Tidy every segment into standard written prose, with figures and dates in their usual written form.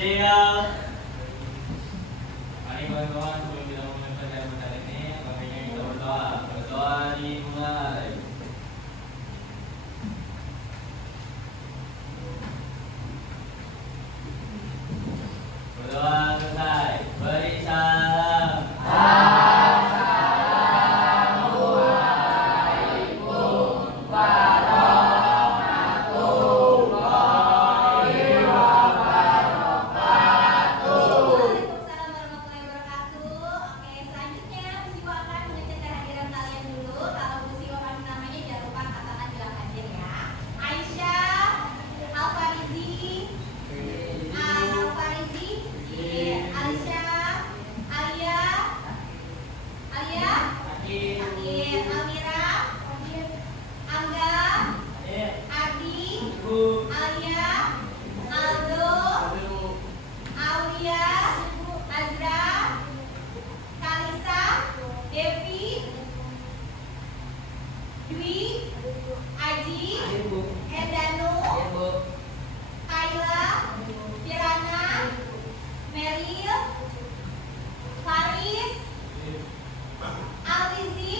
Siap. Mari kawan-kawan, sebelum kita mulai pelajaran bentar ini, baiknya kita berdoa. Berdoa dimulai. Berdoa selesai. Beri salam. Waalaikumsalam warahmatullahi wabarakatuh. Oke, selanjutnya Bu Siwa akan mengecek kehadiran kalian dulu. Kalau Bu Siwa kan namanya jangan lupa katakan bilang hadir ya. Aisyah, Alfarizi, Alfarizi, Aisyah, Alia, Akin, Almira, Angga, Adi, Alia, Aldo, Aulia, Azra, Kalisa, Devi, Dwi, Aji, Endanu, Kayla, Kirana, Meril, Faris, Alizi,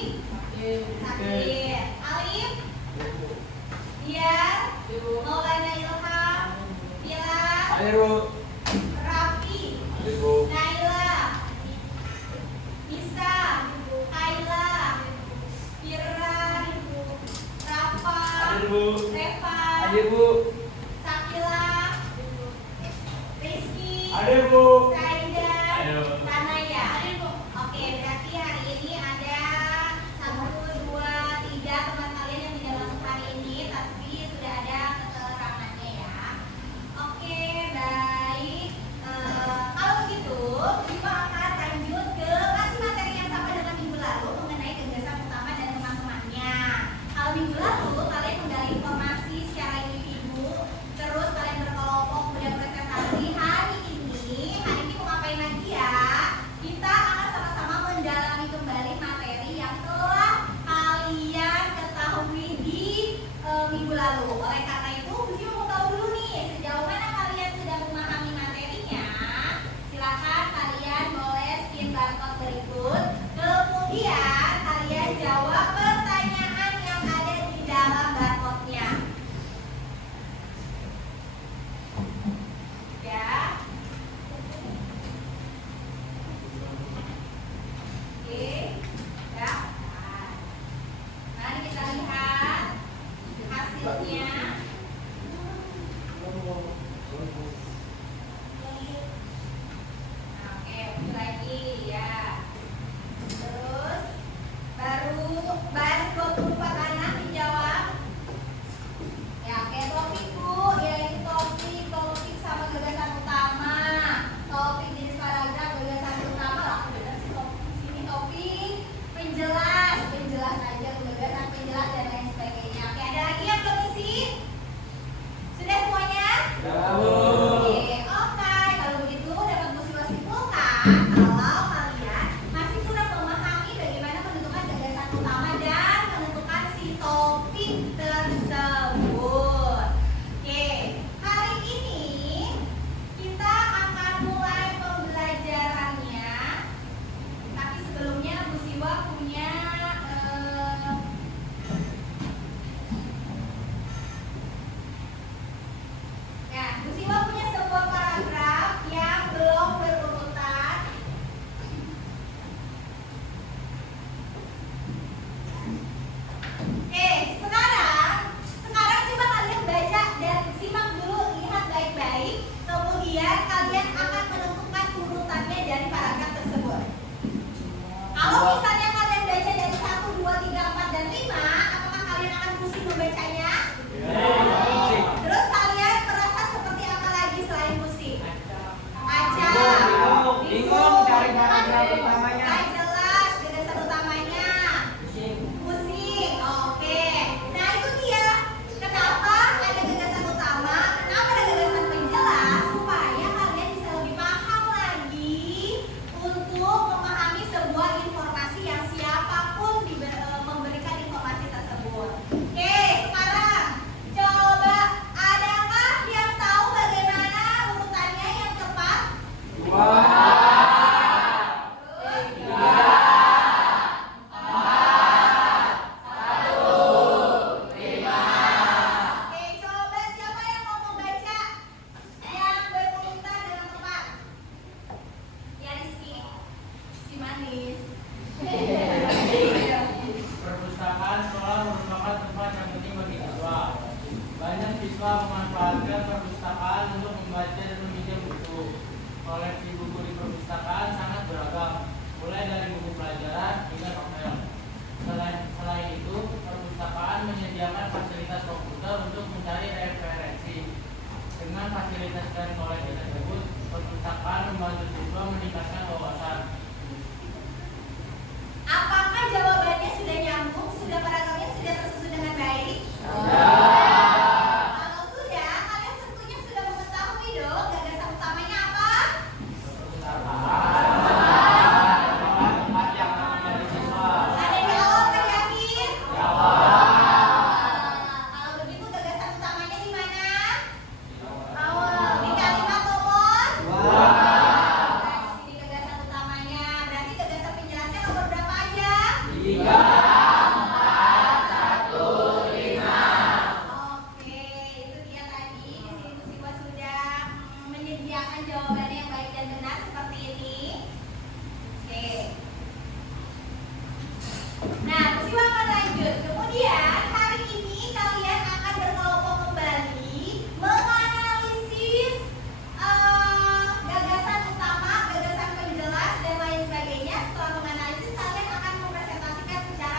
Sakit, Alif, Dian, Maulana Ilham, Bila, Raffi, Naila, Isa, Ayla, Firran, Rafa, Reva, Sakila, Rizky, Saida, Tanaya. Oke, berarti hari ini ada 1, 2, 3 teman kalian yang tidak masuk hari ini, tapi sudah ada keterangannya ya. Oke, baik. Kalau begitu, kita akan lanjut ke masih materi yang sama dengan minggu lalu mengenai gagasan utama dan teman-temannya. Kalau minggu lalu kalian menggali informasi secara individu, terus kalian berkelompok kemudian presentasi. Hari ini mau ngapain lagi ya? Kita akan sama-sama mendalami kembali materi yang telah kalian ketahui di minggu lalu. Oleh karena itu, Busi mau tahu dulu nih sejauh mana kalian sudah memahami materinya. Silakan kalian boleh scan barcode berikut. Kemudian kalian jawab pertanyaan yang ada di dalam barcode-nya. Ya. Oke. Ya. Mari kita lihat hasilnya. Oke, ulangi lagi ya. Terus baru 24 anak dijawab. Ya, oke, topik Bu, yaitu topik sama gagasan utama. Topik jenis paragraf gagasan utama lah, benar sih topik di sini topik penjelas aja, gagasan penjelas dan lain sebagainya. Oke, ada lagi yang belum isi? Sudah semuanya? Oke, kalau begitu dapat Bu Siwa simpulkan kalau kalian masih kurang memahami bagaimana menentukan gagasan utama dan menentukan si topik tersebut. Oke, hari ini kita akan mulai pembelajarannya. Tapi sebelumnya Bu Siwa punya Bu Siwa punya sebuah paragraf yang belum berurutan. Sekarang coba kalian baca dan simak dulu, lihat baik-baik. Kemudian kalian akan menentukan urutannya dari paragraf tersebut. Kalau misalnya kalian baca dari 1, 2, 3, 4, dan 5, apakah kalian akan pusing membacanya? Terus kalian merasa seperti apa lagi selain pusing? Bingung cari paragraf utamanya. Gak jelas gagasan utamanya. Pusing. Oke. Nah, itu dia. Kenapa ada gagasan utama? Kenapa ada gagasan penjelas? Supaya kalian bisa lebih paham lagi untuk memahami sebuah informasi yang siapapun memberikan informasi tersebut. Oke, sekarang coba adakah yang tahu bagaimana urutannya yang tepat? manis. Perpustakaan sekolah merupakan tempat yang penting bagi siswa. Banyak siswa memanfaatkan perpustakaan untuk membaca dan meminjam buku. Koleksi buku di perpustakaan sangat beragam, mulai dari buku pelajaran hingga novel. Selain itu, perpustakaan menyediakan fasilitas komputer untuk mencari referensi. Dengan fasilitas dan koleksi tersebut, perpustakaan membantu siswa meningkatkan wawasan. Apakah jawabannya sudah nyambung? Sudah paragrafnya sudah tersusun dengan baik? Kalau sudah, kalian tentunya sudah mengetahui dong gagasan utamanya apa? Ada yang jawab kan yakin? Kalau begitu gagasan utamanya di mana? Di kalimat nomor? Nah, di sini gagasan utamanya. Berarti gagasan penjelasnya nomor berapa aja? 3, 4, 1, 5. Oke, itu dia tadi. Di sini Bu Siwa sudah menyediakan jawabannya yang baik dan benar seperti ini. Oke. Nah, Bu Siwa akan lanjut. Kemudian hari ini kalian akan berkelompok kembali menganalisis gagasan utama, gagasan penjelas dan lain sebagainya. Setelah menganalisis, kalian akan mempresentasikan secara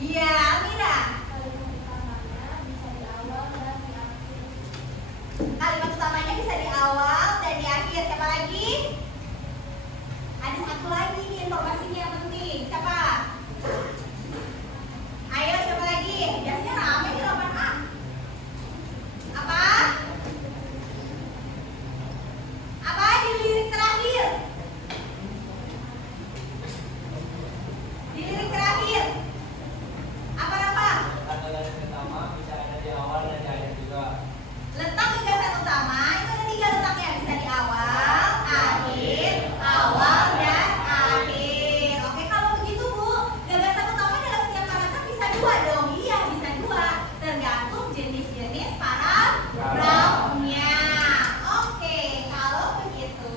Iya, Amira. Kalimat utamanya bisa di awal dan di akhir. Siapa lagi? Ada satu lagi nih informasinya yang penting. Siapa? Ayo siapa lagi? Biasanya rame di 8A. Apa? Apa di lirik terakhir? Di lirik terakhir. Apa? Kata dari pertama bisa ada di awal dan di akhir juga. Letak gagasan utama itu ada 3 letaknya, bisa di awal, akhir, awal dan akhir. Oke, kalau begitu Bu, gagasan utama dalam setiap paragraf bisa 2 dong. Iya, bisa 2. Tergantung jenis-jenis paragrafnya. Oke, kalau begitu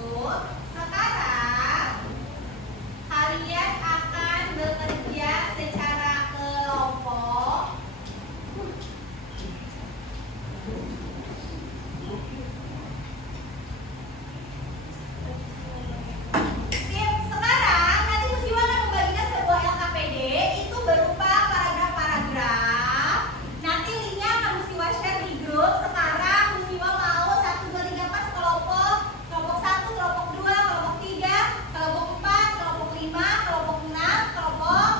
sekarang kalian akan bekerja secara kelompok. Sip, sekarang nanti Musiwa akan membagikan sebuah LKPD itu berupa paragraf-paragraf. Nanti linknya akan Musiwa share di grup. Sekarang Musiwa mau 1, 2, 3, 4 kelompok. Kelompok 1, kelompok 2, kelompok 3, kelompok 4, kelompok 5, kelompok 6, kelompok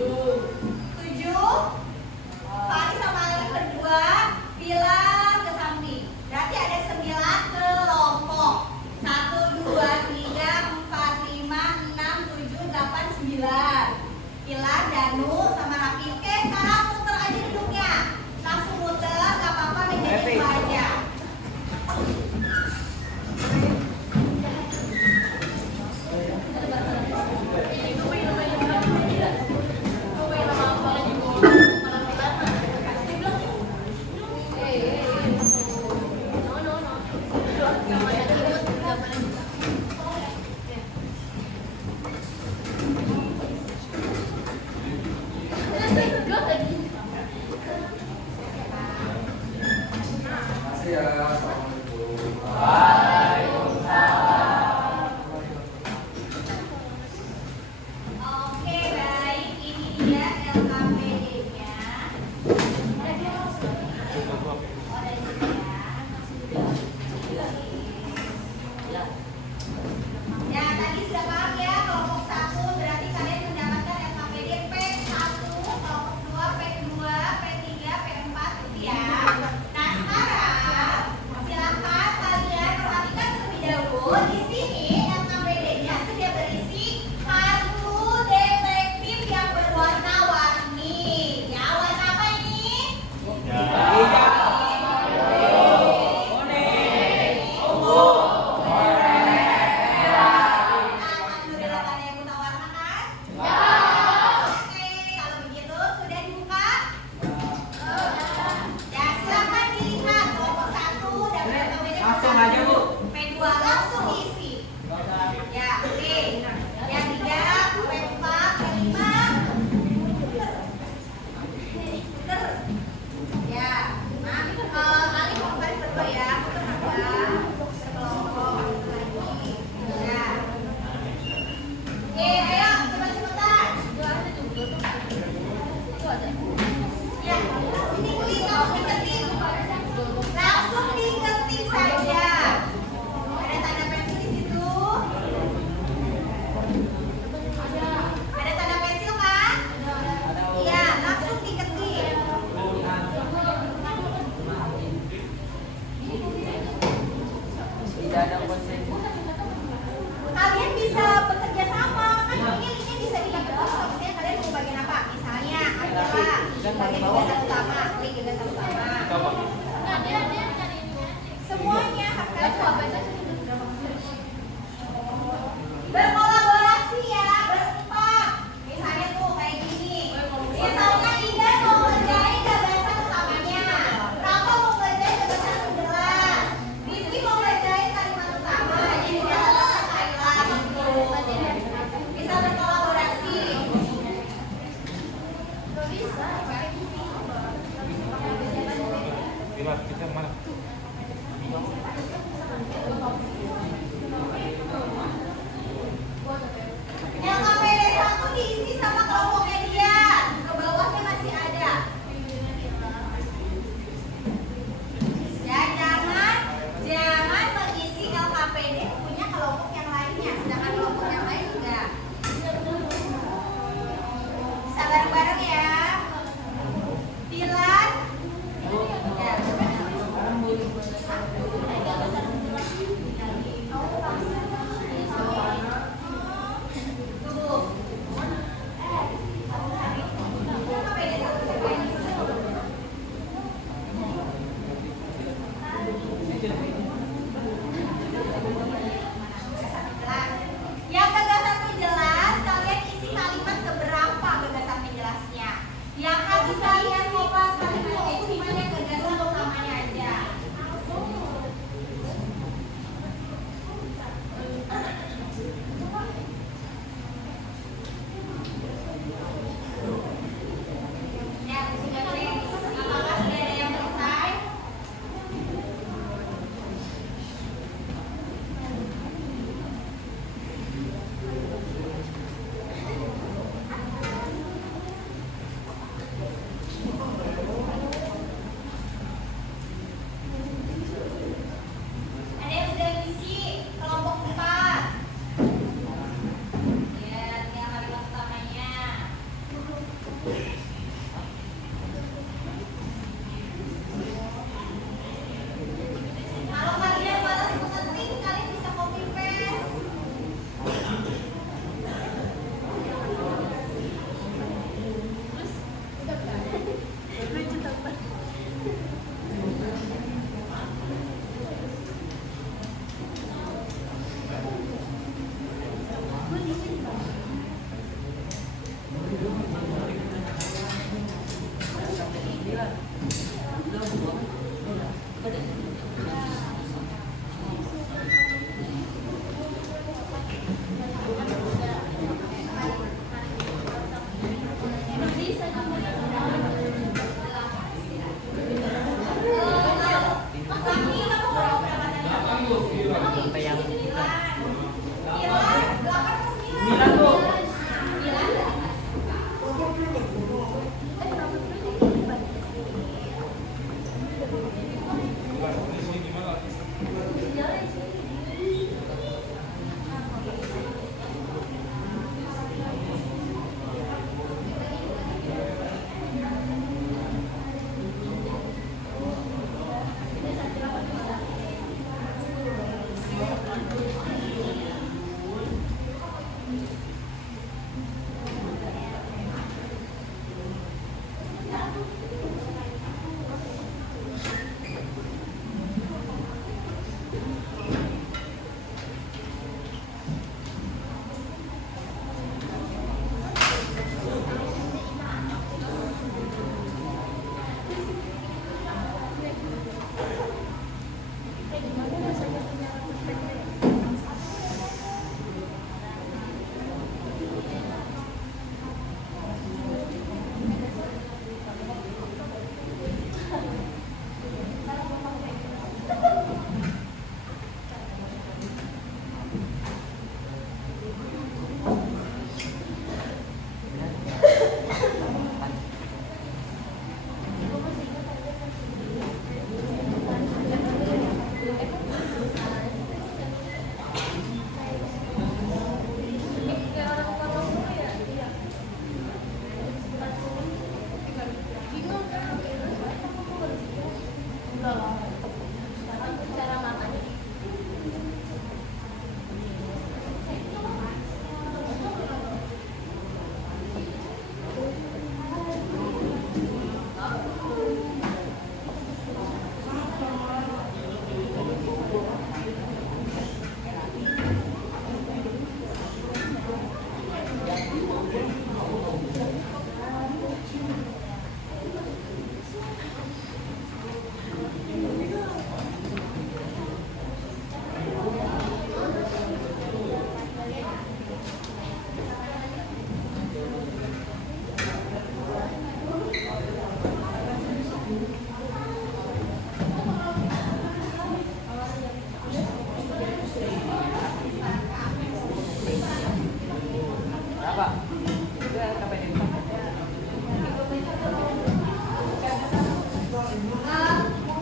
7. Fahri sama Ali berdua bilang ke samping. Berarti ada 9 kelompok. 1, 2, 3, 4, 5, 6, 7, 8, 9. Pilar, Danu, sama Rafi. Oke, sekarang muter aja duduknya. Langsung muter, gak apa-apa, mejanya itu aja. Makasih ya, Assalamualaikum. Oke, baik. Ini dia LKPD-nya. Oh, dari sini ya. Ya, tadi sudah paham ya, kelompok 1 berarti kalian mendapatkan LKPD P1, kelompok 2, P2, P3, P4 gitu ya. Nah, sekarang silakan kalian perhatikan terlebih dahulu. Di sini LKPD-nya sudah berisi kartu detektif yang berwarna-warni. Ya, warna apa ini? Alhamdulillah, ada yang punya warna kan? Oke, kalau begitu sudah dibuka? Ya, silakan dilihat kelompok 1 dan LKPD Langsung aja, Bu. P2 langsung diisi. Ya, oke. Yang 3, P4, P5. Ya, nah, Ali mau balik berdua ya, muter berdua, sekelompok lagi. Ya. Oke, ayo cepat-cepatan. Ya, ini klik, langsung diketik. Langsung diketik saja. Ada tanda pensil di situ. Ada tanda pensil kan? Iya, langsung diketik. Tidak ada konsen. Kalian bisa bekerja sama kan, ini linknya bisa didapat terus. Misalnya kalian mau bagian apa? Misalnya adalah bagian gagasan utama, link gagasan utama. Semuanya kalian berkolaborasi ya, berempat. Misalnya tuh kayak gini. Misalnya Ida mau ngerjain gagasan utamanya, Rafa mau ngerjain gagasan penjelas, Rizky mau ngerjain kalimat utama. Jadi dia Thailand gitu. Bisa berkolaborasi. Bila kita mana? LKPD 1 diisi sama kelompoknya dia. Kalau kalian malas ngetik, kalian bisa copy paste.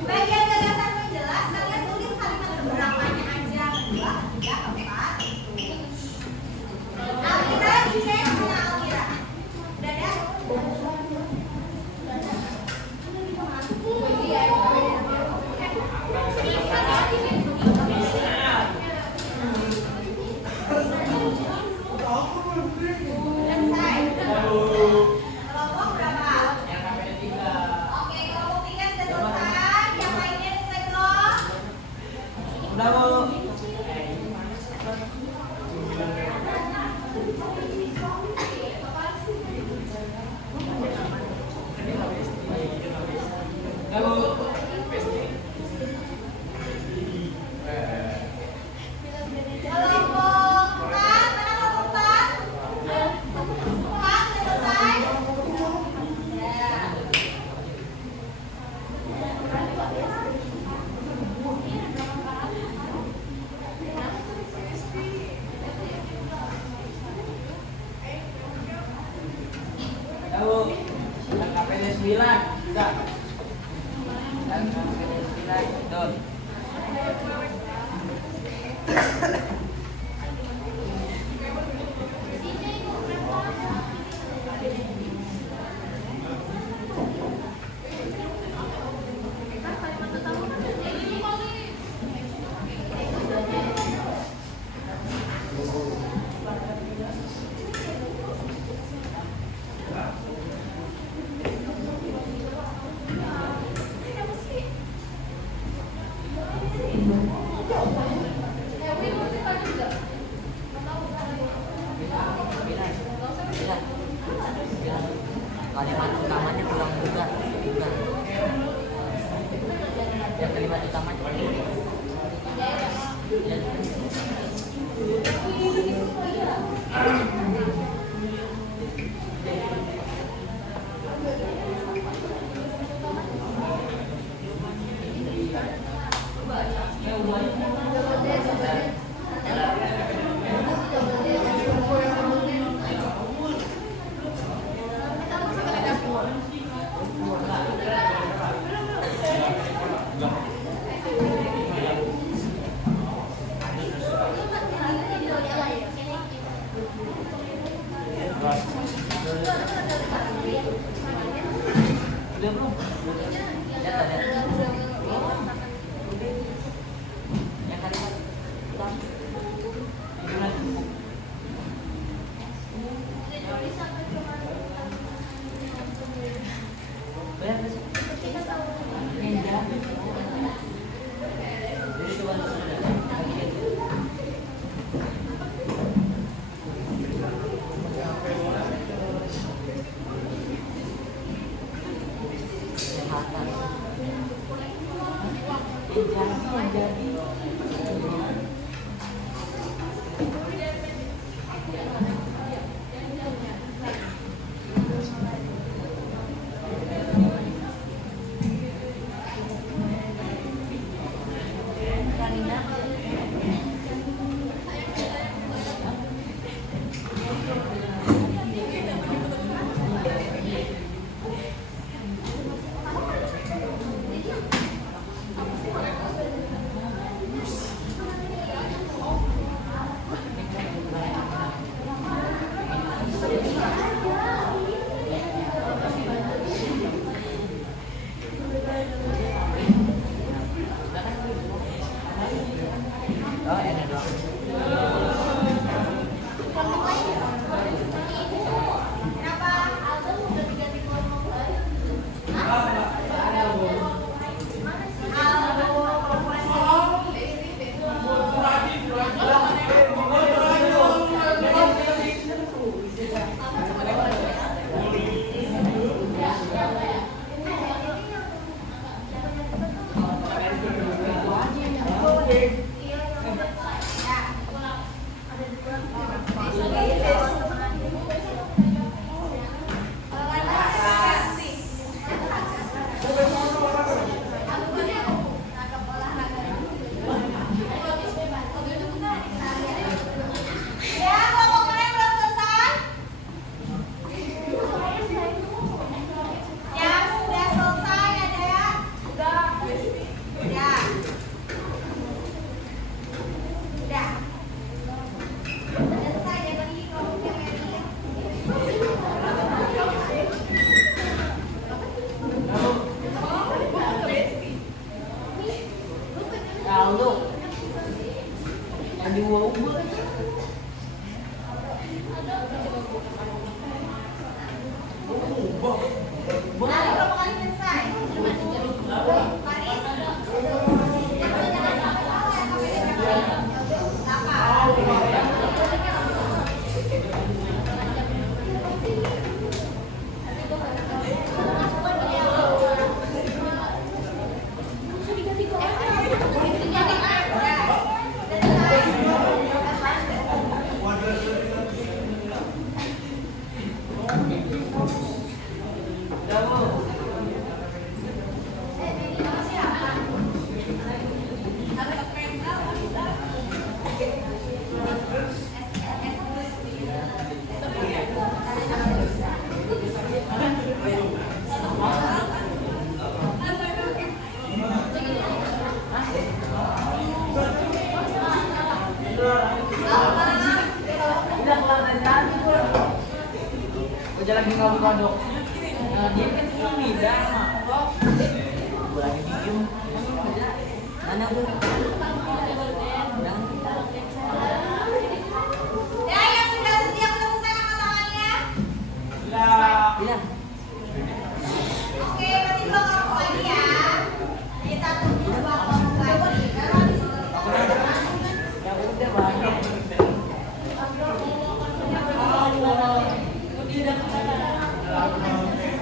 Bagian gagasan menjelas, kalian tulis kalimat beberapanya aja. 2, 3, 4. Alkira dicek sama Alkira. Udah ada? Selesai. Kelompok berapa? Yang KPD 3. Oke, kelompok 3 sudah selesai. Yang lainnya selesai belum? Udah, Bu. Udah, Bu. Kelompok 4, mana kelompok 4? 4 sudah selesai? Ya. Udah, Bu. Yang KPD 9. Udah. Yang KPD 9. Betul. kalimat utamanya kurang juga. Yang kalimat utamanya udah belum? Lihat ada. Yang kalimat utama. Gimana? Bayar besok. Enggak. Jadi coba jadi oh enak doang. Ya, kelompok belum selesai. Yang sudah selesai ada ya? Ya. Sudah. Sudah selesai ya bagi kelompok yang ini. Tahu. Aduh, wow. Nah, kelompok kali selesai. Paris. Jalan di kodok. Dia kan cuma beda mah. Gue lagi diem. Mana gue? Ya, yang sudah siap selesai angkat tangannya. Bilang. Oke, berarti dua kelompok lagi ya. Kita tunggu dua kelompok lagi. Baru habis itu kita Ya udah banyak. Oh,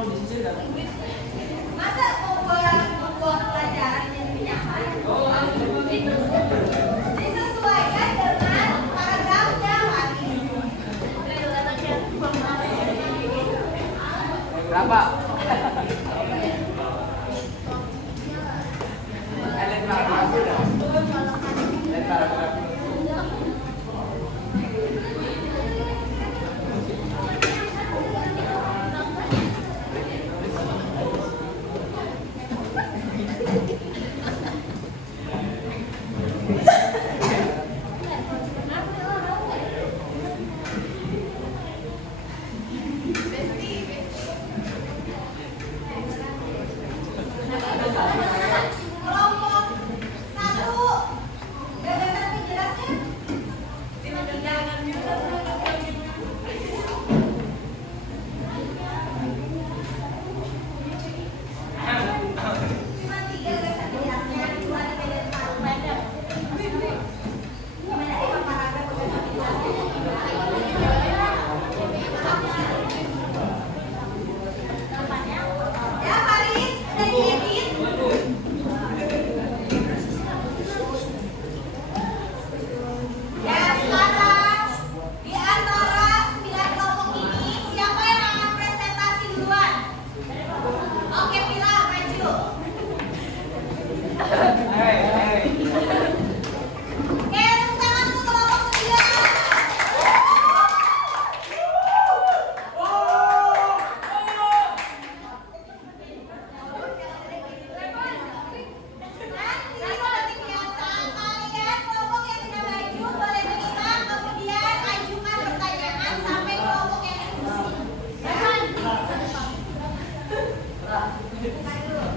kalau di sini ada. Masa membuat pelajaran jadi nyaman? Disesuaikan dengan paragrafnya, Haris. Berapa? Lihat paragraf. Lihat paragraf. Kelompok 1, gagasan penjelasnya. Cuma 3 gagasan penjelasnya, 2 di medan paragraf. Gimana emang paragraf gagasan penjelasnya? Ya, Faris, udah diedit. Ya, sekarang di antara 9 kelompok ini siapa yang akan presentasi duluan? Oke, Pilar, maju. Oke, tepuk tangan untuk kelompok 9. Nanti seperti biasa, kalian kelompok yang tidak maju boleh menyimak, kemudian ajukan pertanyaan sampai kelompok yang diskusi. Bukan dulu.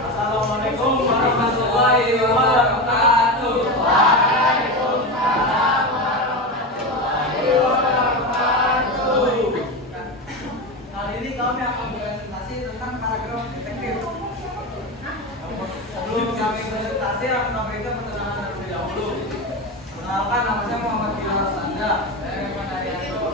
Assalamualaikum warahmatullahi wabarakatuh. Kali ini kami akan berpresentasi tentang paragraf detektif. Sebelum kami presentasi, akan memberikan perkenalan terlebih dahulu. Perkenalkan, nama saya Muhammad Bilal Sanda. Saya Evan Arianto.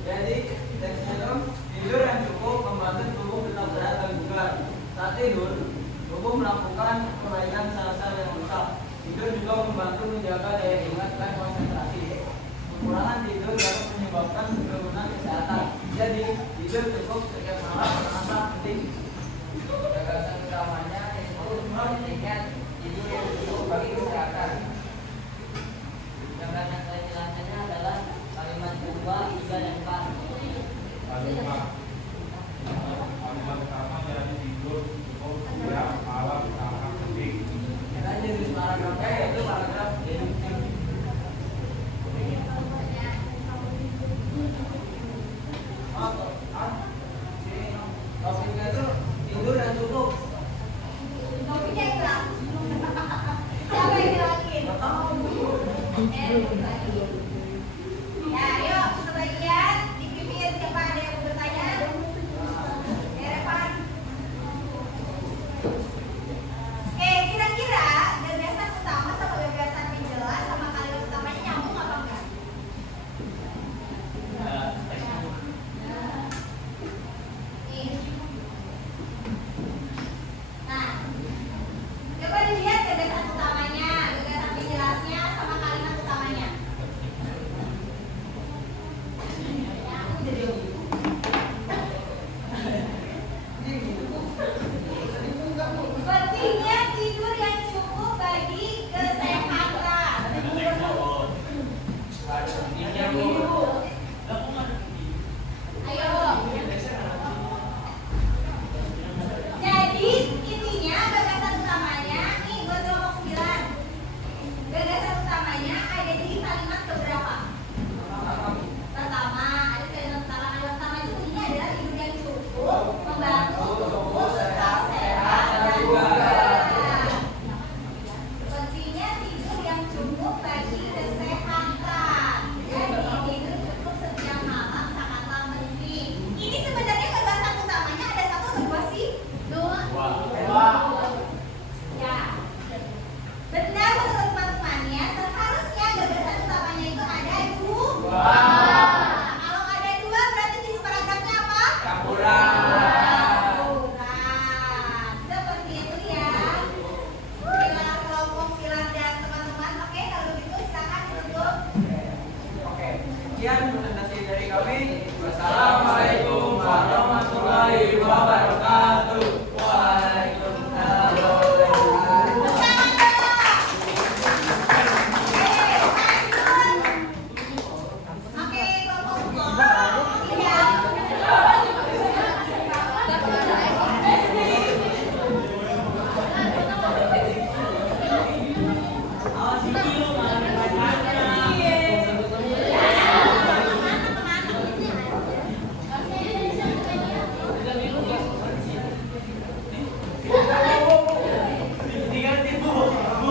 Jadi, teksnya tidur yang cukup membantu tubuh tetap sehat dan bugar. Saat tidur, tubuh melakukan perbaikan sel-sel yang rusak. Tidur juga membantu menjaga daya ingat dan konsentrasi. Kekurangan tidur dapat menyebabkan penurunan kesehatan. Jadi, tidur cukup setiap malam sangat penting. Gagasan utamanya yaitu mengingat tidur yang cukup bagi kesehatan. Gagasan penjelasannya adalah kalimat kedua, 3, dan 4. Kalimat pertama dari tidur cukup setiap malam sangat penting. Dan jenis paragrafnya yaitu paragraf deduktif. Topiknya itu tidur yang cukup. Topiknya hilang. Siapa yang hilangin? Ya, yuk sebagian dipimpin siapa ada yang mau bertanya? Revan. Oke, kira-kira gagasan utama sama gagasan penjelas sama kalimat utamanya nyambung apa enggak? Nih. Nah, coba dilihat gagasan utamanya, gagasan penjelasnya sama kalimat utamanya.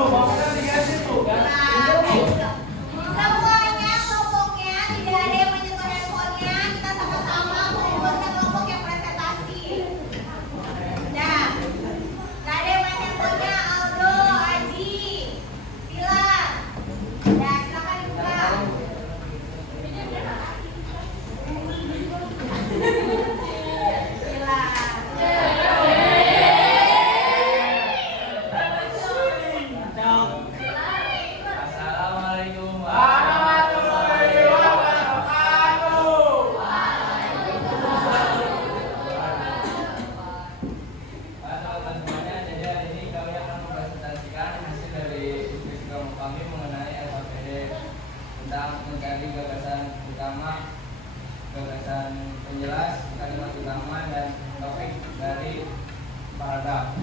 bangunan dikasih tuh kan. Semuanya kelompoknya tidak ada yang menyentuh handphonenya. Kita sama-sama fokus ke kelompok yang presentasi. Nah, gak ada yang main handphonenya. Aldo, Aji, Dilan. Nah, silakan dibuka. Assalamualaikum warahmatullahi wabarakatuh. Teman-teman semuanya, jadi hari ini kami akan mempresentasikan hasil dari diskusi kami mengenai LKPD tentang mencari gagasan utama, gagasan penjelas, kalimat utama dan topik dari paragraf.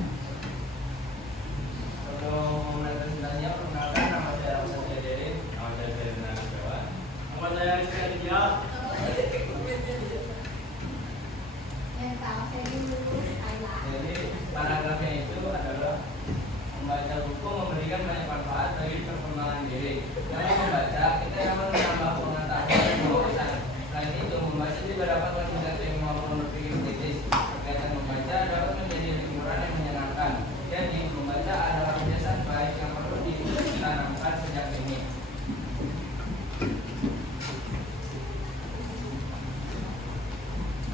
Sebelum memulai presentasinya, perkenalkan nama saya Rahmat Jaderi. Nama saya Ferdinand Gunawan. Nama saya Rizky Aditya. Jadi paragrafnya itu adalah membaca buku memberikan banyak manfaat bagi perkembangan diri. Dalam membaca, kita dapat menambah pengetahuan dan wawasan. Selain itu, membaca juga dapat meningkatkan kemampuan berpikir kritis. Kegiatan membaca dapat menjadi hiburan yang menyenangkan. Jadi, membaca adalah kebiasaan baik yang perlu ditanamkan sejak dini.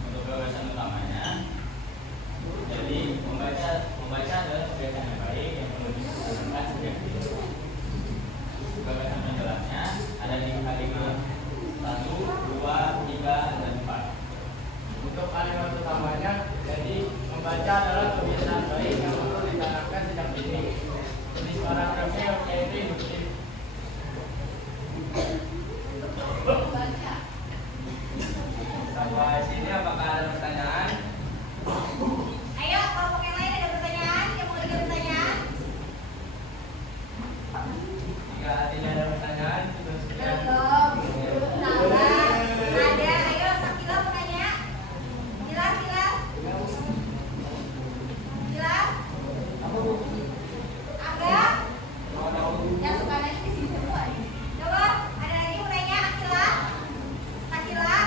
Untuk gagasan utamanya, jadi membaca adalah kebiasaan yang baik yang perlu ditanamkan sejak dini. Gagasan penjelasnya ada di kalimat 1, 2, 3, dan 4. Untuk kalimat utamanya, jadi membaca adalah kebiasaan baik yang perlu ditanamkan sejak dini. Jenis paragrafnya yaitu induktif. Sampai sini apakah ada pertanyaan? Ayo, kelompok yang lain ada pertanyaan? Yang mau ada pertanyaan? Jika tidak ada pertanyaan, sudah sekian. Belum. Sabar. Ada. Ayo, Sakila mau nanya. Sila. Aga. Yang suka nanya di sini semua. Coba, ada lagi mau nanya? Sakila.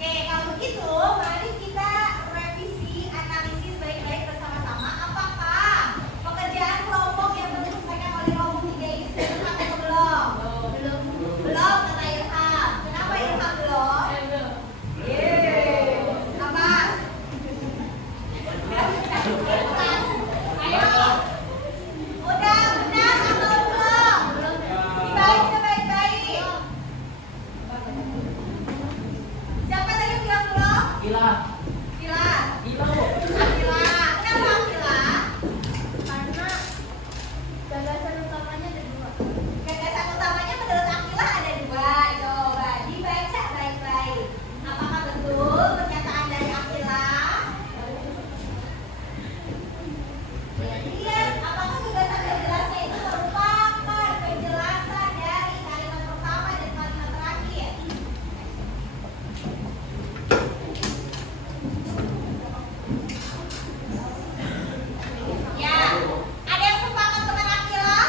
Oke, kalau begitu, mari kita revisi, analisis baik-baik bersama-sama. Apakah pekerjaan kelompok yang baru disampaikan oleh kelompok 3 ini sudah lengkap atau belum? Belum, kata Ilham. Kenapa Ilham belum? Apa? Ayo. Udah benar atau belum? Dibaca baik-baik. Siapa tadi yang bilang belum? Gila. Akila. Gila kok. Akila. Kenapa Akila? Karena gagasan utamanya ada 2. Gagasan utamanya menurut Akila ada 2. Coba dibaca baik-baik. Apakah betul pernyataan dari Akila? Lihat, apakah gagasan penjelasnya itu merupakan penjelasan dari kalimat pertama dan kalimat terakhir? Ya, ada yang sepakat dengan Akila?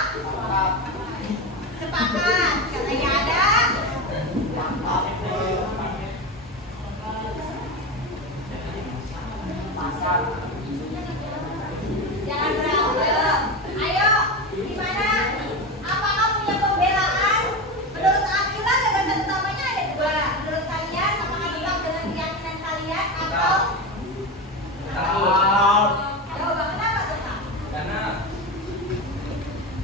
Sepakat, katanya ada. Jangan berantem. Ayo, gimana? Apakah punya pembelaan? Menurut Akila gagasan utamanya ada 2. Menurut kalian, apakah tetap dengan keyakinan kalian atau? Coba, kenapa tetap? Karena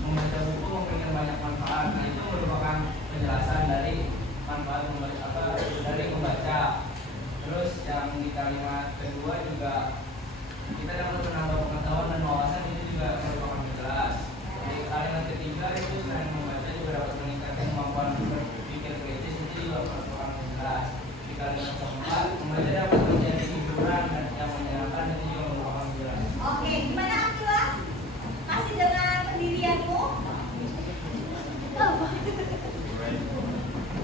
membaca buku memberikan banyak manfaat. Nah, itu merupakan penjelasan dari manfaat dari membaca. Terus yang di kalimat kedua juga kita dapat menambah pengetahuan dan wawasan, itu juga merupakan penjelas. Di kalimat ketiga itu selain membaca juga dapat meningkatkan kemampuan berpikir kritis, itu juga merupakan penjelas. Di kalimat keempat, membaca dapat menjadi hiburan dan yang menyenangkan, itu juga merupakan penjelas. Oke, gimana Akila? Masih dengan pendirianmu?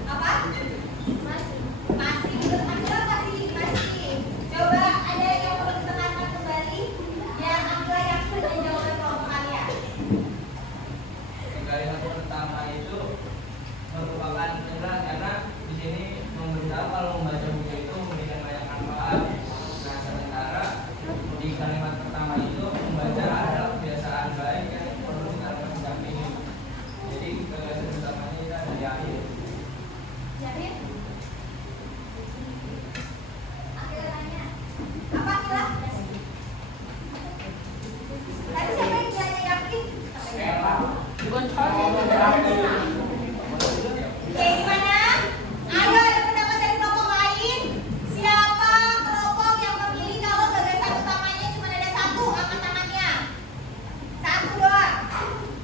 Apa? Masih menurut Akila masih. Coba ada yang perlu ditekankan kembali yang Akila yakin dengan jawaban kelompok kalian. kalimat pertama itu merupakan penjelasan karena di sini memberitahu kalau membaca buku itu memberikan banyak manfaat. Nah, sementara di kalimat pertama itu membaca adalah kebiasaan baik yang perlu kita dampingi. Jadi gagasan utamanya itu ada di akhir. Jadi akhirnya apa Akila? Tadi siapa yang bilangnya yakin? Bukan saya. Oke, gimana? Ayo ada pendapat dari kelompok lain. Siapa kelompok yang memilih kalau gagasan utamanya cuma ada satu, angkat tangannya. Satu doang.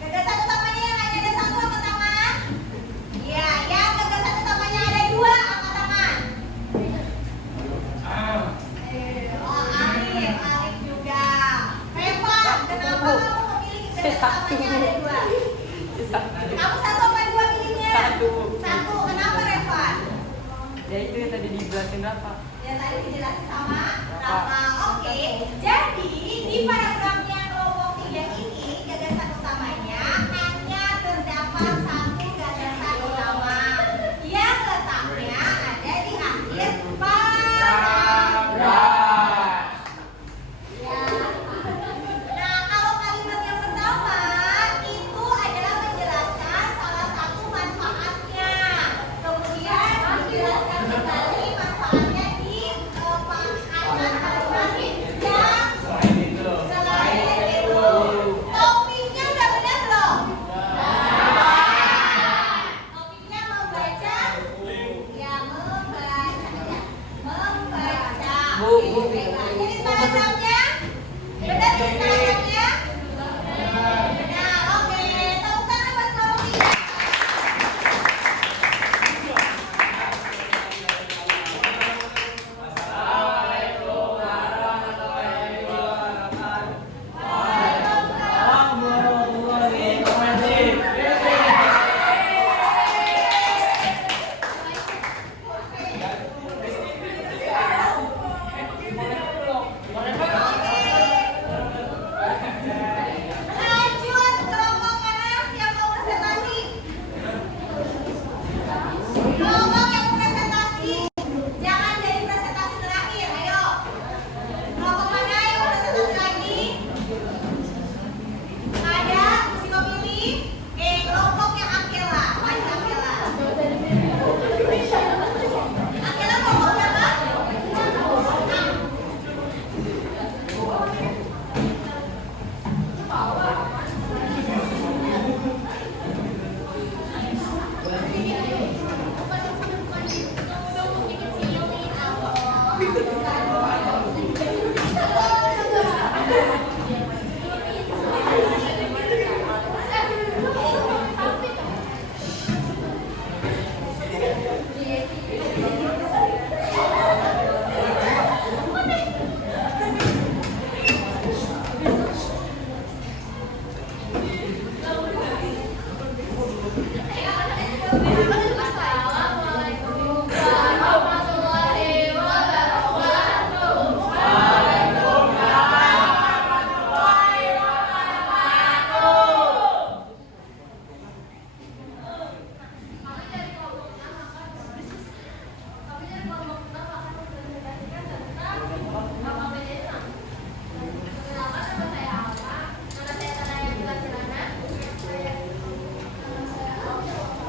Gagasan utamanya yang hanya ada satu, angkat tangan. Iya, yang gagasan utamanya ada dua, angkat tangan. Oh, Alif juga. Reva, kenapa kamu memilih gagasan utamanya ada dua? Kamu satu apa dua pilihnya? Satu. Kenapa Reva? Ya itu yang tadi dijelasin Rafa. Ya tadi dijelasin sama Rafa. Oke. Jadi di paragrafnya kelompok 3 ini gagasan utamanya hanya terdapat satu gagasan utama yang letaknya ada di akhir paragraf. Ya. Nah, kalau kalimat yang pertama itu adalah menjelaskan salah satu manfaatnya. Kemudian dijelaskan kembali manfaatnya di kalimat yang Selain itu, selain itu. Topiknya udah benar belum? Topiknya membaca. Ya, membaca. Bu. Oke, baiklah. Jadi paragrafnya benar ya paragrafnya? Benar, oke. Tepuk tangan buat kelompok 3. Assalamualaikum warahmatullahi wabarakatuh. Warahmatullahi Lanjut kelompok mana yang mau presentasi? Kelompok yang mau presentasi, jangan jadi presentasi terakhir. Ayo. Kelompok mana yang mau presentasi lagi? Ada? Mesti kau pilih. Oke, kelompok yang Akela. Maju Akela. Akela kelompok berapa? Assalamualaikum warahmatullahi wabarakatuh. Kami dari kelompok 6 akan mempresentasikan tentang apa bedanya. Perkenalkan, nama saya Alma. Nama saya Tanaya Bila Kirana. Nama saya Alma.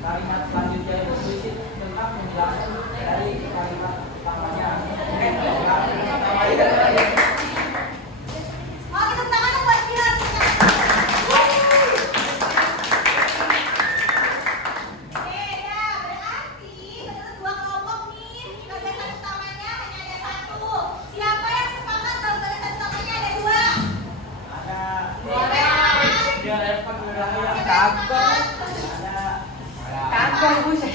kalimat selanjutnya eksplisit tentang penjelasan dari kalimat utamanya. Oke, tepuk tangan dong buat Jihan. Oke, ya berarti menurut dua kelompok nih gagasan utamanya hanya ada satu. Siapa yang sepakat kalau gagasan utamanya ada dua? Ada Siapa yang sepakat? dia repot udah yang Kagak. ada. Kagak Bu, saya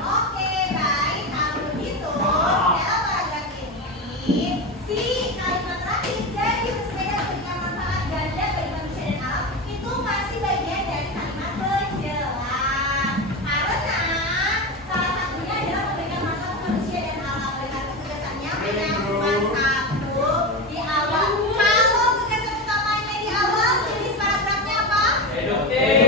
Oke, baik. Kalau begitu, dalam paragraf ini, si kalimat terakhir jadi bersepeda memberikan manfaat ganda bagi manusia dan alam itu masih bagian dari kalimat penjelas. Karena salah satunya adalah memberikan manfaat manusia dan alam. Oleh karena tugasannya hanya cuma satu di awal. Kalau tugasan utamanya di awal, jenis paragrafnya apa? Eduktif.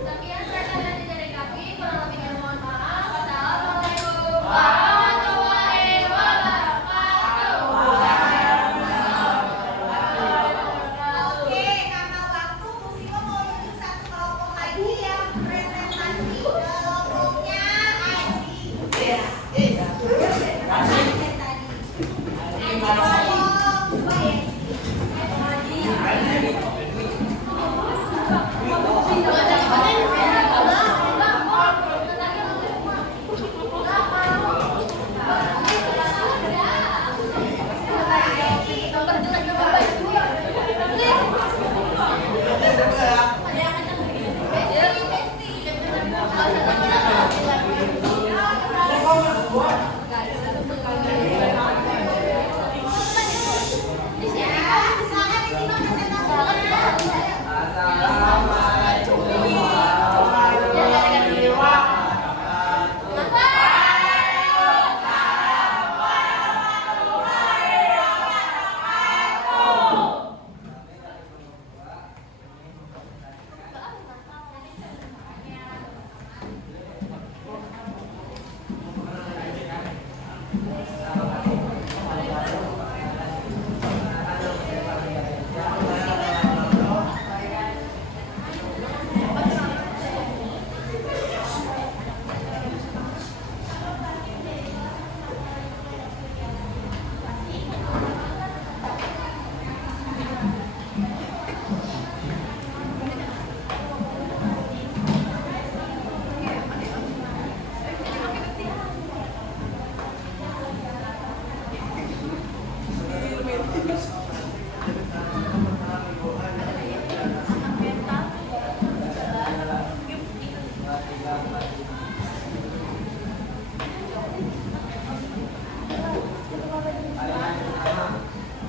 Sekian perkataan dari kami, kurang lebihnya mohon maaf. Wassalamualaikum warahmatullahi wabarakatuh. Oke, karena waktu Musimo mau tunjuk satu kelompok lagi yang presentasi kelompoknya Aji. Aji tadi. Aji kelompok dua ya. Ya, silakan disimak presentasinya.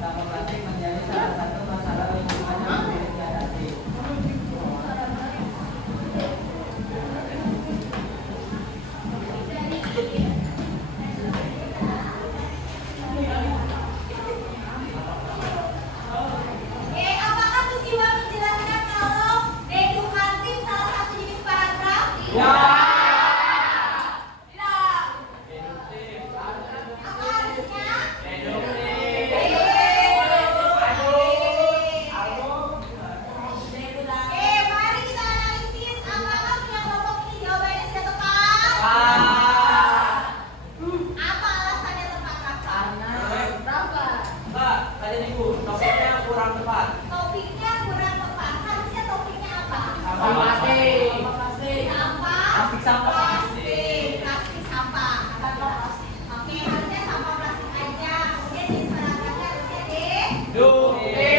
Sampah plastik menjadi salah satu masalah lingkungan yang sulit diatasi. Oke, apakah Musimo menjelaskan kalau redundantif salah satu jenis paragraf? Tidak. Apa harusnya? Oke, mari kita analisis apakah punya kelompok ini jawabannya sudah tepat? Apa alasannya tepat, Rafa? Mbak, tadi nih Bu, topiknya kurang tepat. Topiknya kurang tepat. Harusnya topiknya apa? Sampah plastik. Sampah. Plastik sampah. Plastik sampah. Oke, harusnya sampah plastik aja. Kemudian jenis paragrafnya harusnya Oke.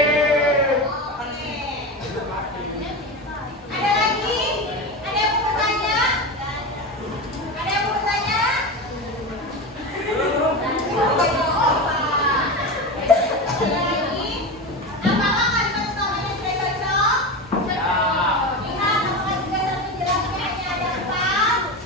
Ada lagi? Ada yang mau bertanya? Ada yang mau bertanya? Ada lagi? Apakah kalimat utamanya sudah cocok? Lihat, apakah juga dalam penjelasannya hanya ada 4?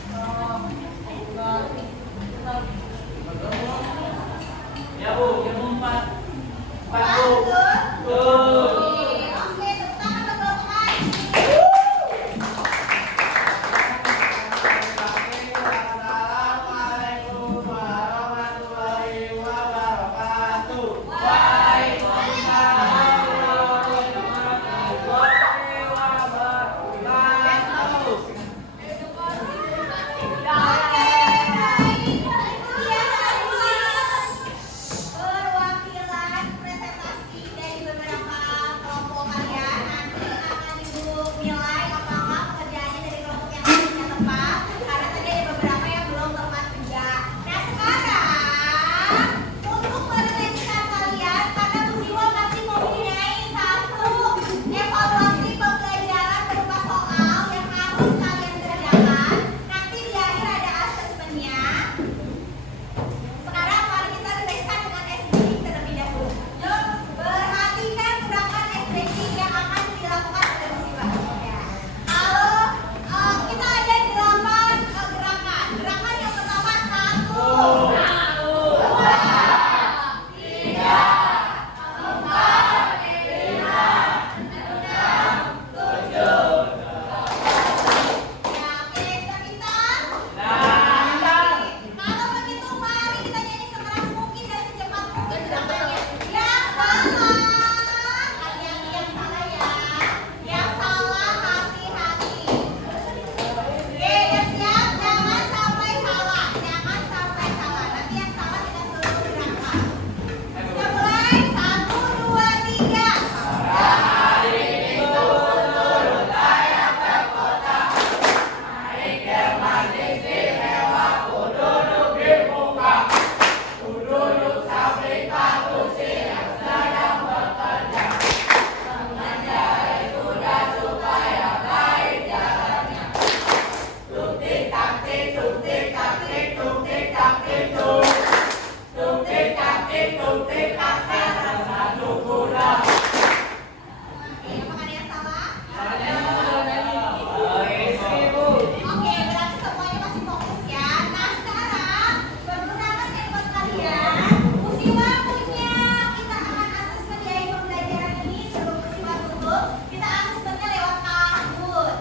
Kita asistennya lewat kabut.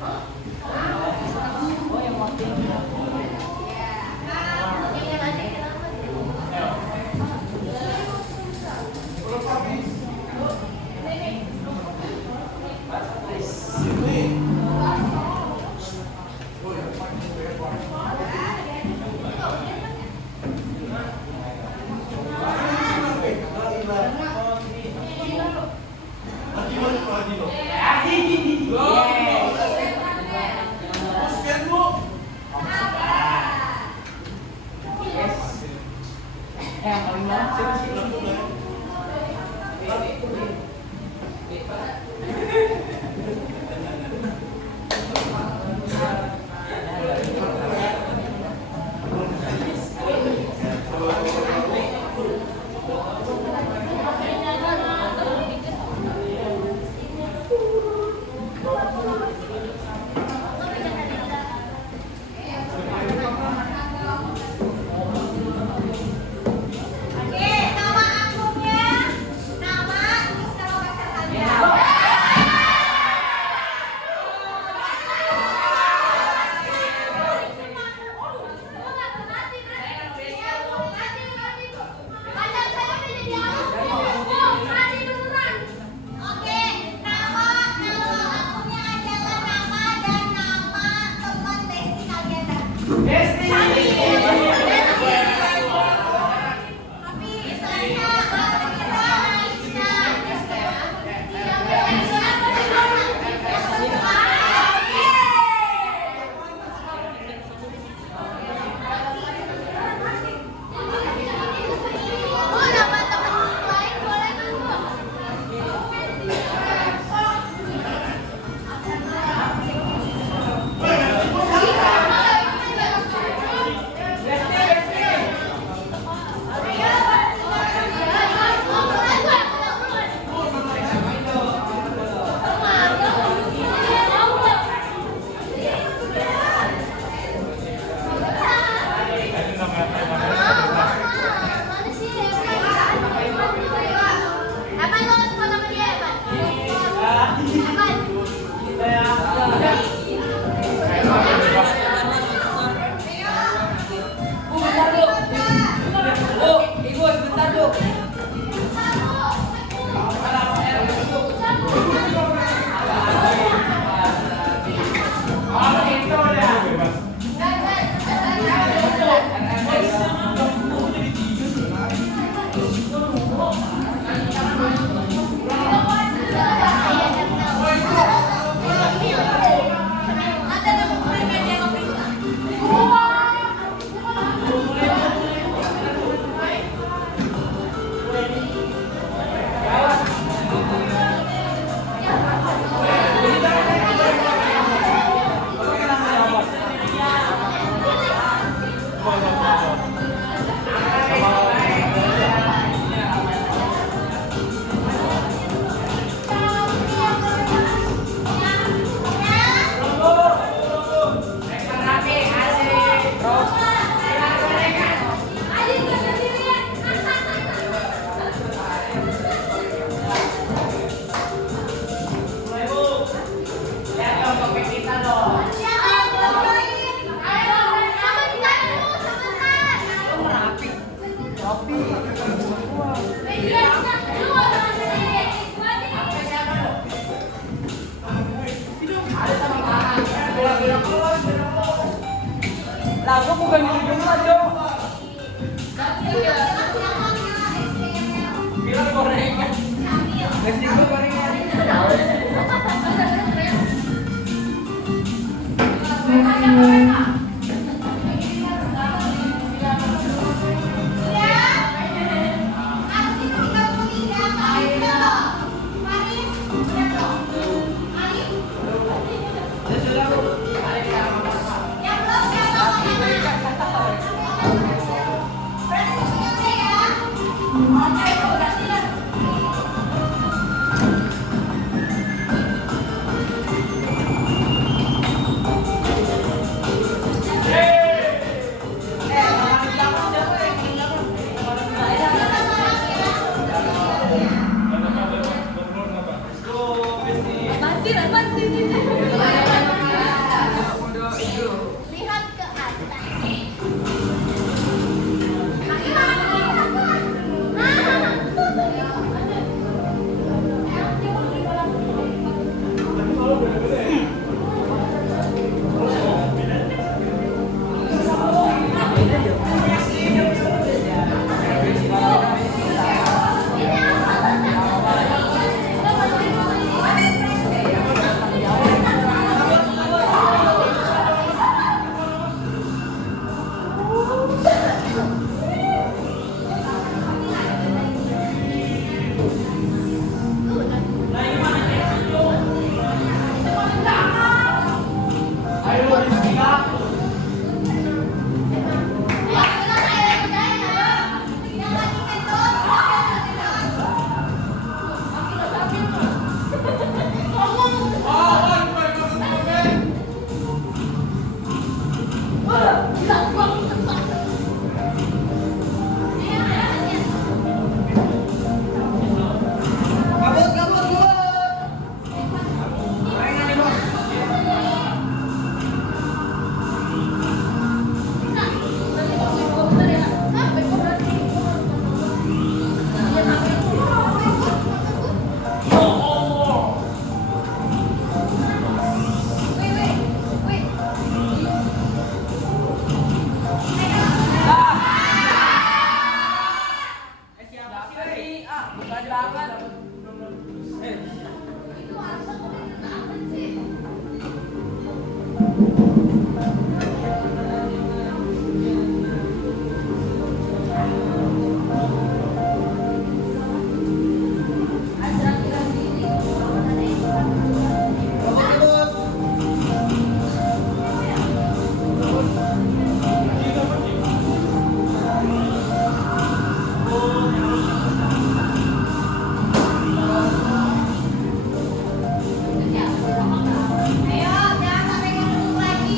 Oh, yang waktu ini. Ya, kabut. Yang tadi kenapa dia? Yang paling lucu sih. Oke, nama akunnya. Nama terus nama pacar kalian. Oke, nama akunnya adalah nama dan nama teman besti kalian. Tapi istilahnya kita Oh, nama teman lain boleh kan, Bu? Mana sih? Evan, lo suka sama dia, Evan? Evan. Bentar, Bu. Bu, Ibu, sebentar, Bu. ada nama mereka dia ngeperiksa. Siapa yang fotoin? Ayo, sama kita dulu, sebentar. Rapi. Rapi. Lah, gua bukan di ujung lah, Jo. Bilang gorengan. Nasi gua gorengan. Oke, Lihat ke atas. Ayo, jangan sampai ketemu lagi.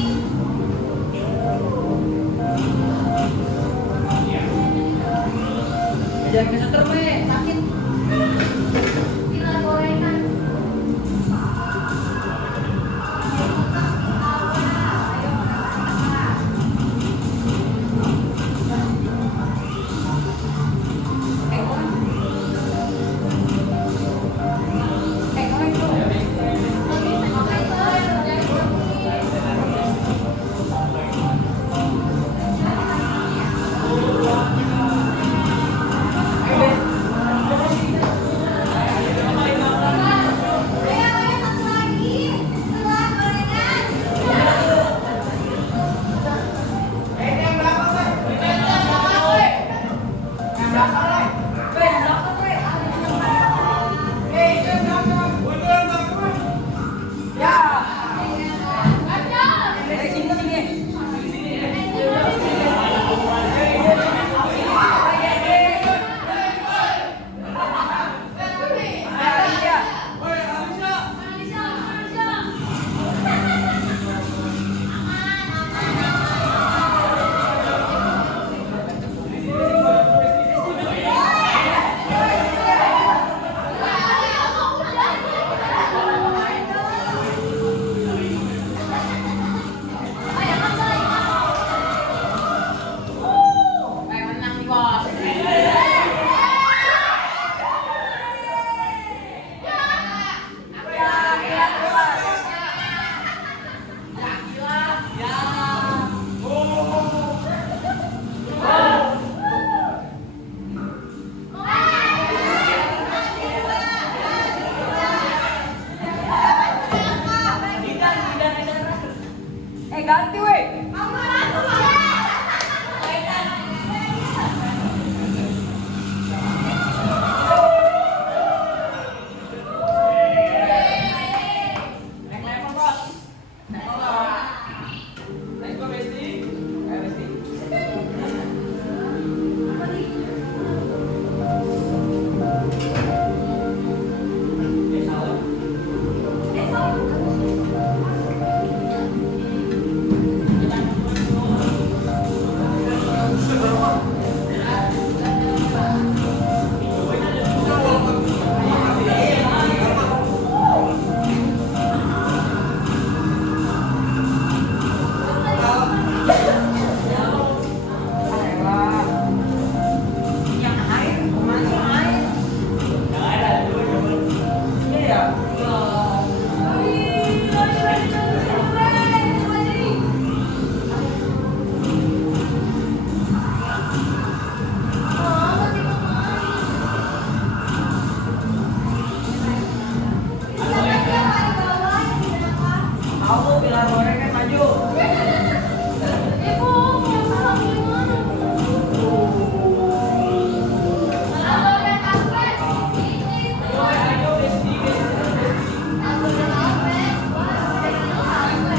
Mau bilang gorengan maju. Ibu, yang salah gimana? Kalau udah capek, ini. Ayo, besti. Aku udah capek, jadi lu capek.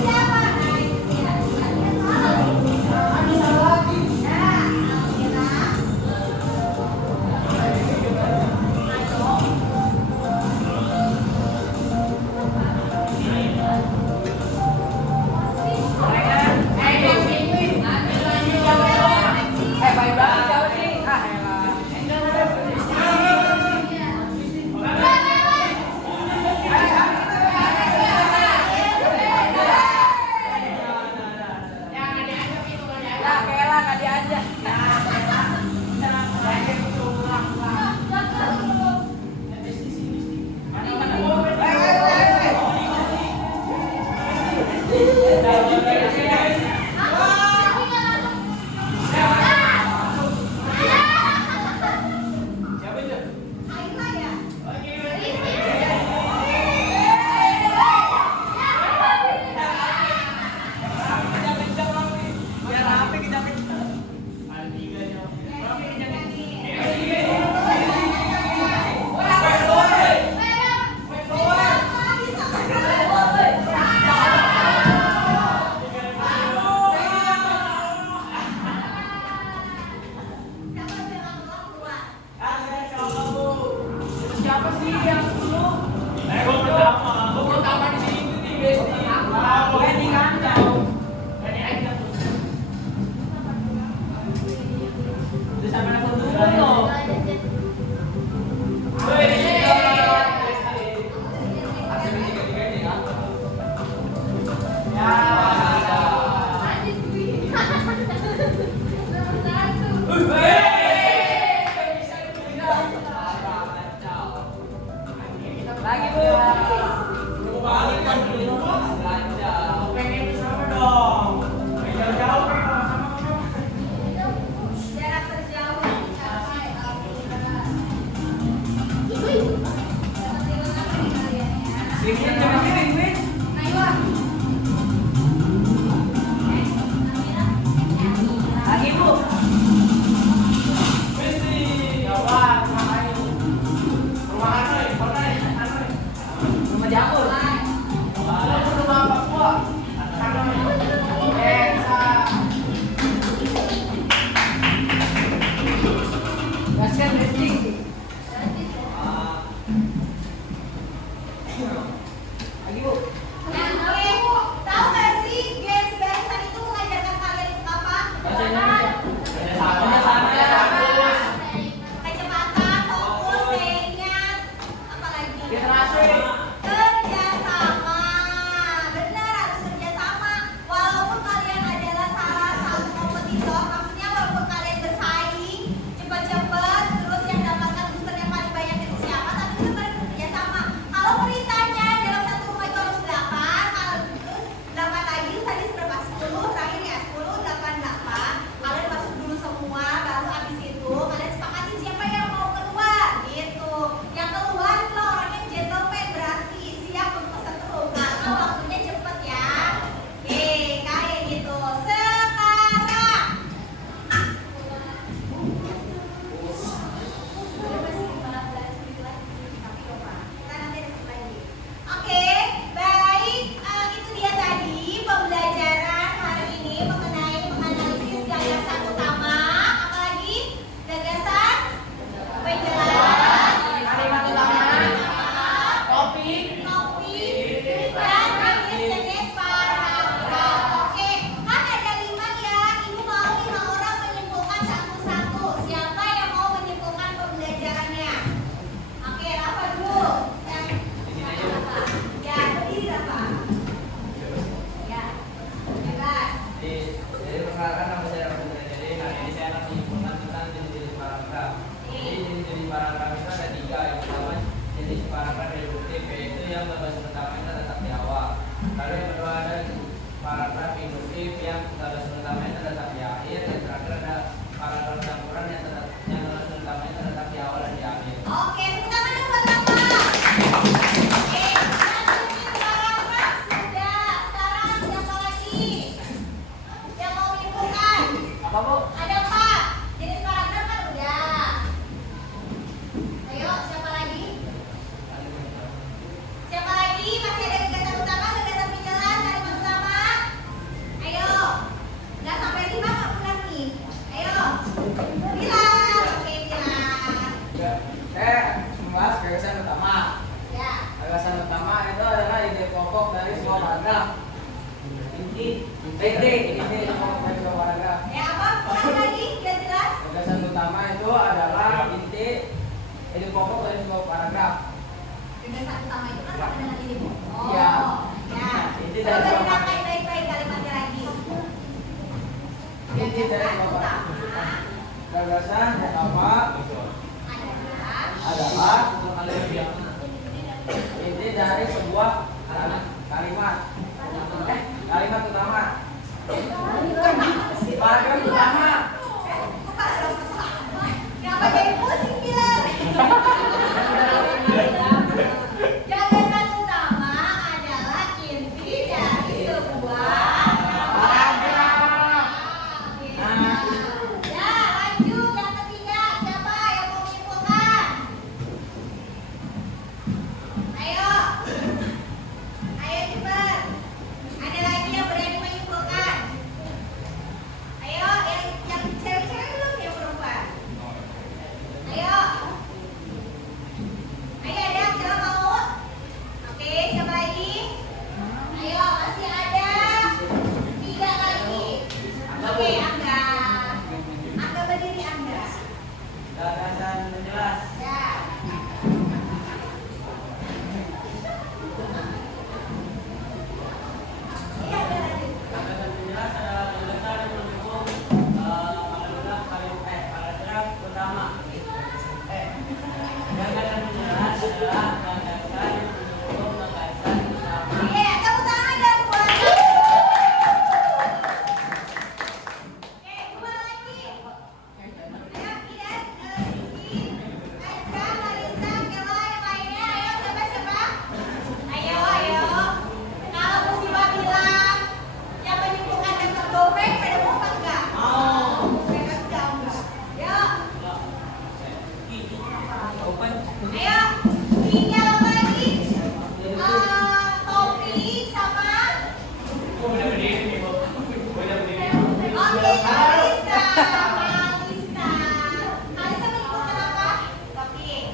Siapa? Nah, itu dia. Yang salah. Ada salah lagi. Nah, Alhamdulillah. Gorengan. Baik banget siapa sih? Ah, elah. Ya, kelah nggak diajak. Siapa itu? Ayolah ya. Kencang dong nih. Biar rapi kencang-kencang. Ada 3 nya. Siapa sih yang 10? Gua pertama. Gua pertama di sini nih, besti. Gue di kandang. Udah sampai level 2 loh. Lagi bu. Balik kan dulu. Pengen sama dong. Jauh-jauh pengen sama-sama. Jarak terjauh. Sini jangan sini, Win. Lagi bu. Mesti gawat makanya. Rumah Hanoi, Hanoi. Rumah jamur. Rumah Papua. Hanoi. Gaskan besti. Lagi bu. Tahu nggak sih games barisan itu mengajarkan kalian apa? Bahasa Indonesia. Kecepatan, fokus, keingat, apalagi? Literasi. Kerjasama. Benar, harus kerjasama. Walaupun kalian adalah salah satu kompetitor, maksudnya walaupun kalian bersaing cepat-cepat, terus yang dapatkan booster yang paling banyak itu siapa? Tapi itu kalian bekerjasama. Kalau perintahnya dalam satu rumah itu harus 8, kalau terus 8 lagi tadi berapa? 10, terakhir ya 10, 8, 8. Kalian masuk dulu semua, baru habis itu kalian sepakati siapa yang mau keluar gitu. Yang keluar itu orangnya gentleman, berarti siap untuk setrum karena waktunya cepet ya. Oke, kayak gitu. Sekarang udah masih 15 menit lagi, tapi coba kita nanti ada satu lagi. Oke, baik. Itu dia tadi pembelajaran hari ini mengenai menganalisis gagasan utama. Apalagi gagasan penjelas, Kalimat utama. Topik. topik, dan jenis-jenis paragraf. Oke, kan ada 5 ya. Ibu mau 5 orang menyimpulkan satu-satu. Siapa yang mau menyimpulkan pembelajarannya? Oke, Rafa dulu. Yang Rafa. Ya, berdiri Rafa. Ya, bebas. Jadi perkenalkan nama saya Rafa Putra. Jadi hari ini saya akan menyimpulkan tentang jenis-jenis paragraf. Jadi jenis-jenis paragraf itu ada 3. Yang pertama jenis paragraf deduktif, yaitu yang bagian utamanya terletak di awal. Lalu yang kedua ada paragraf induktif yang bagian utamanya terletak di akhir. Yang terakhir ada paragraf campuran yang bagian utamanya terletak di awal dan di akhir. Oke, tepuk tangan dong buat Rafa. Oke, jenis paragraf sudah itu adalah ide pokok dari sebuah paragraf. Inti pokok dari sebuah paragraf. Ya apa? Ulang lagi, biar jelas. Gagasan utama itu adalah ide pokok dari sebuah paragraf. Gagasan utama itu kan sama dengan ide pokok. Iya. Ya. Inti Coba dari dirangkai baik-baik kalimatnya lagi. Inti dari Gagasan sebuah utama gagasan utama adalah inti dari sebuah kalimat. Kalimat utama. Paragraf utama. Kenapa jadi pusing bilang? Gagasan utama adalah inti dari sebuah paragraf. Ya, lanjut yang ketiga. Siapa yang mau menyimpulkan? Ayo. Ayo cepat. Ada lagi yang berani menyimpulkan? Ayo, yang cewek-cewek dulu, yang perempuan. Ayo. Ayo, ada yang siapa mau? Oke, siapa lagi? Ayo, masih ada 3 lagi. Oke, Angga. Angga berdiri, Angga. Gagasan menjelas. Ya. Iya, ada lagi. Gagasan menjelas adalah gagasan yang mendukung paragraf utama. Gagasan menjelas adalah gagasan yang mendukung gagasan utama. Iya, tepuk tangan dan buat. Oke, 2 lagi. Ayo, Kidan, Rizky, Aizka, Marisa, Kela, yang lainnya. Ayo, siapa? Ayo. Kalau Musibah bilang yang menyimpulkan dan tergoreng, pada mau apa enggak? Mereka enggak. Yuk. Open. Ayo, 3 lagi. Topi sama Udah berdiri, Bu. Udah berdiri. Oke, Kalista. Kalista menyimpulkan apa? Topi.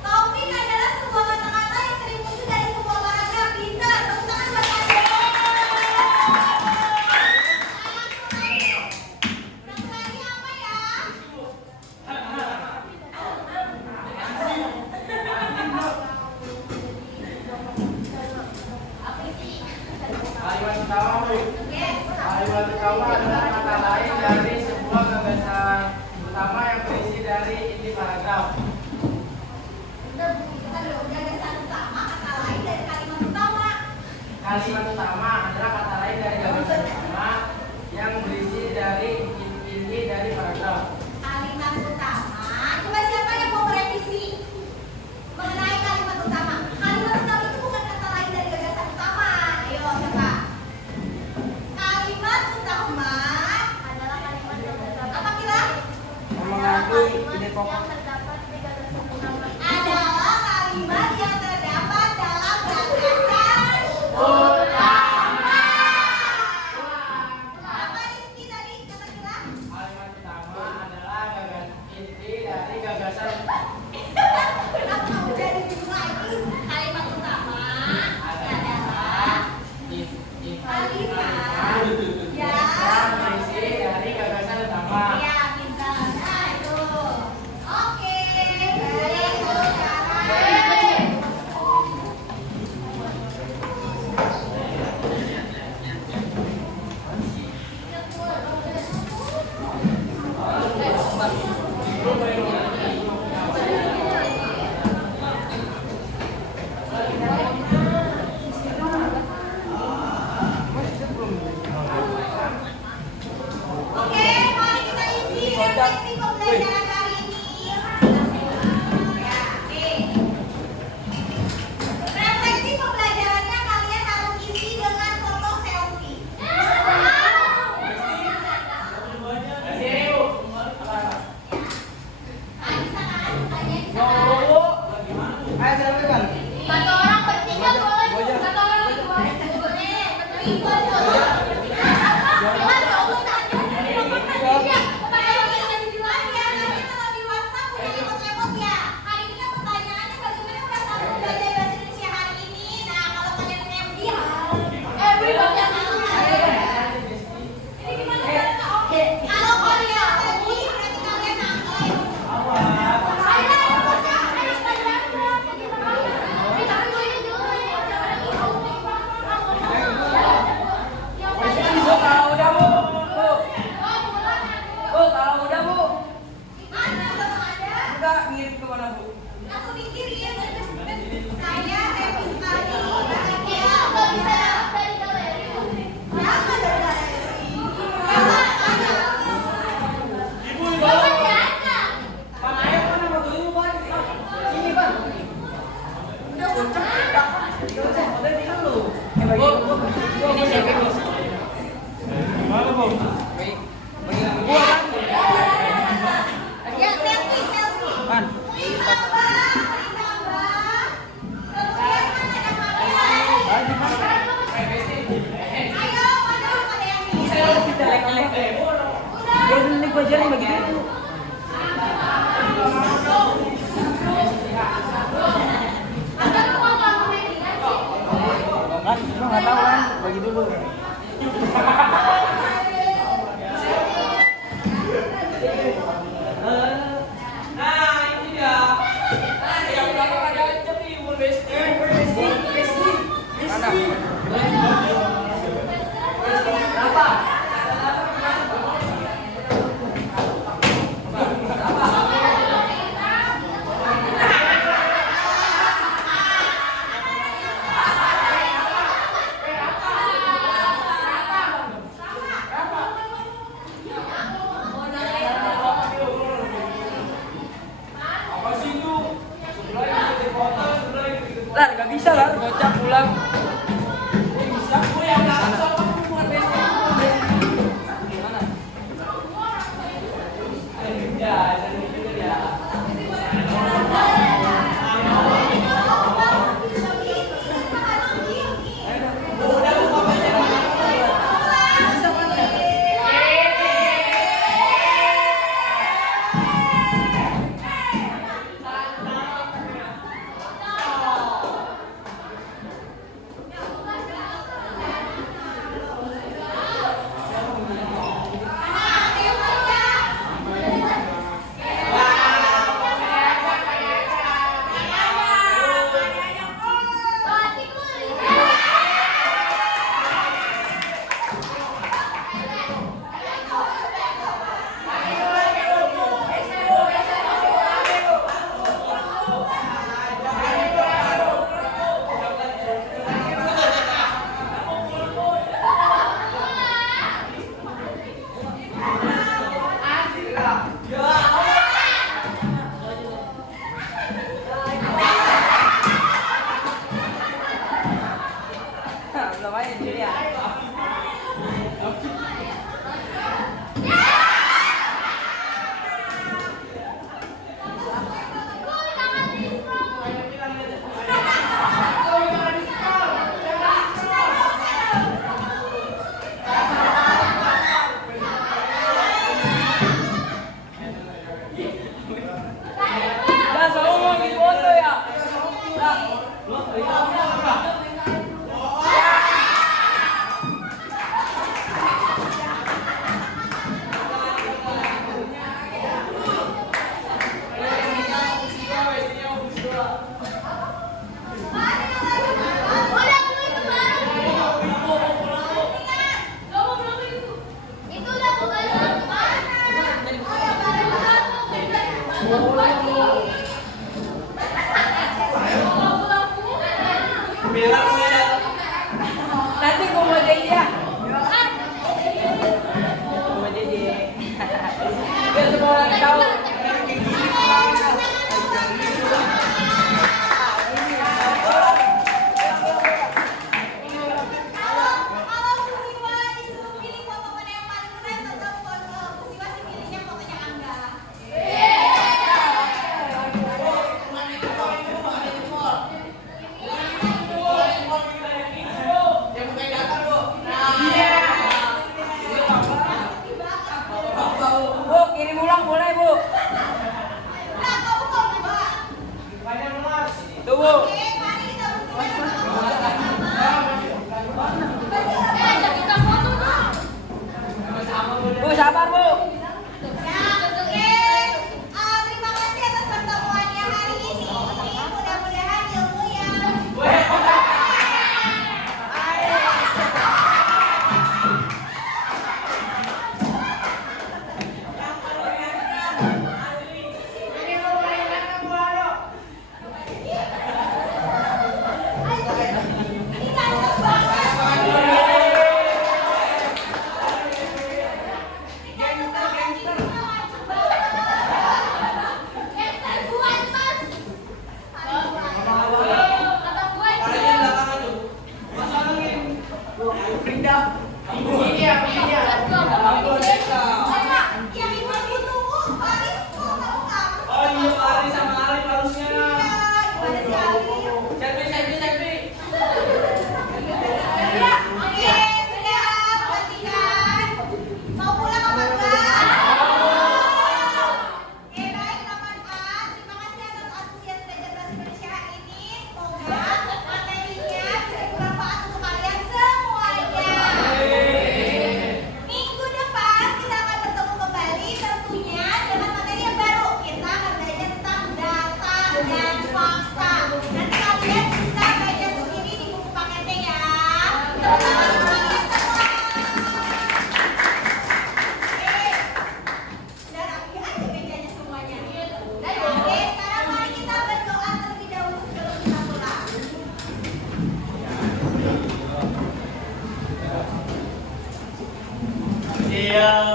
Topik adalah sebuah kata-kata yang sering muncul dari sebuah paragraf. Pintar, tepuk tangan buat kalian. Satu lagi apa ya? Kalimat utama, Bu. Yes. Kalimat utama adalah kata lain dari sebuah gagasan utama yang berisi dari inti paragraf. Kita dulu gagasan utama, kata lain dari kalimat utama. Kalimat utama adalah kata lain dari gagasan utama yang berisi dari inti dari paragraf. Kalimat utama. Coba siapa yang mau merevisi mengenai kalimat utama? Kalimat utama itu bukan kata lain dari gagasan utama. Ayo siapa? Kalimat utama adalah kalimat yang terdapat apa kira? Mengandung ide pokok. yang terdapat di gagasan utama. Adalah kalimat yang terdapat dalam gagasan utama. Apa Rizky tadi kata kira? Kalimat utama adalah inti dari gagasan. Kenapa kamu jadi bingung lagi? Kalimat utama adalah kalimat yang berisi dari gagasan utama. ya pintar. Nah itu. Oke, baik sekarang. Oke, mari kita isi refleksi pembelajaran hari ini. Ya, nih. Refleksi pembelajarannya kalian harus isi dengan foto selfie. Nah, di sana kan bukannya di sana. Ayo silakan. Kata orang bertiga boleh, kata orang boleh. Hari ini Nah, ini dia. Yang belakang ada aja nih, umur besti. Mana? Berapa? Lah, nggak bisa lah, gocap pulang. Bisa, gue yang nggak sama bukan besti. Gimana? Ya, jadi gitu ya. Belum aja jadi ya. Lah, sama mau di foto ya. Lah, nanti gue mau jadi ya. Gue mau jadi. Biar semua orang tahu. Kalau Musiwa disuruh pilih foto mana yang paling keren, tetap foto Musiwa sih pilihnya fotonya Angga. Bu, kirim ulang boleh, Bu. Nah, kamu mau coba? Tuh, Bu. Oke, mari kita buktikan sama-sama. Bu, sabar, Bu. Ya, oke. Terima kasih atas pertemuannya hari ini. Mudah-mudahan ilmu yang Iya.